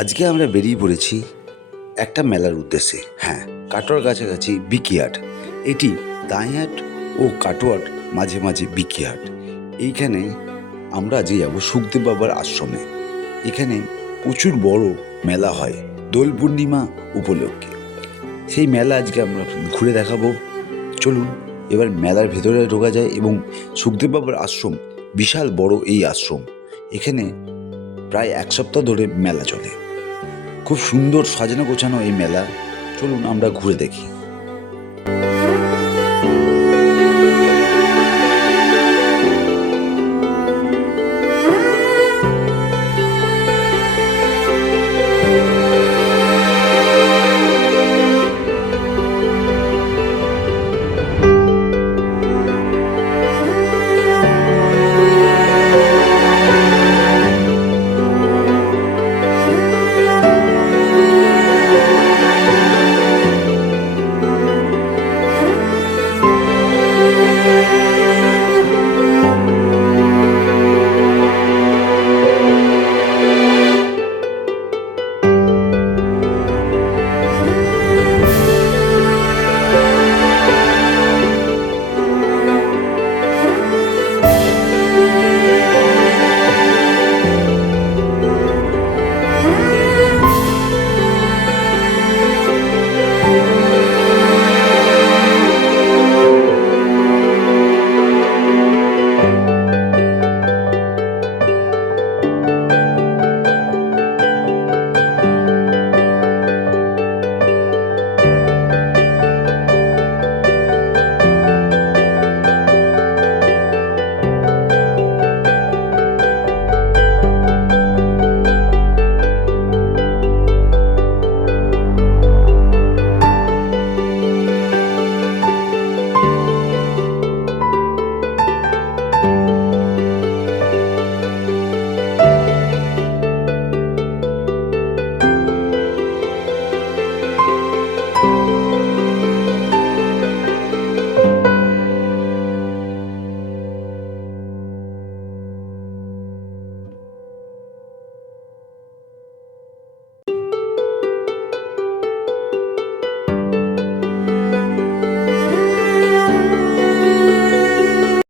আজকে আমরা বেরিয়ে পড়েছি একটা মেলার উদ্দেশ্যে। হ্যাঁ, কাটোয়ার কাছাকাছি বিকিহাট। এটি দাঁইহাট ও কাটোয়ার মাঝে মাঝে বিকিহাট। এইখানে আমরা আজকে যাবো সুখদেব বাবার আশ্রমে। এখানে প্রচুর বড় মেলা হয় দোল পূর্ণিমা উপলক্ষে। সেই মেলা আজকে আমরা ঘুরে দেখাবো। চলুন এবার মেলার ভেতরে ঢোকা যায়। এবং সুখদেব বাবার আশ্রম বিশাল বড় এই আশ্রম। এখানে প্রায় এক সপ্তাহ ধরে মেলা চলে। খুব সুন্দর সাজানো গোছানো এই মেলা। চলুন আমরা ঘুরে দেখি।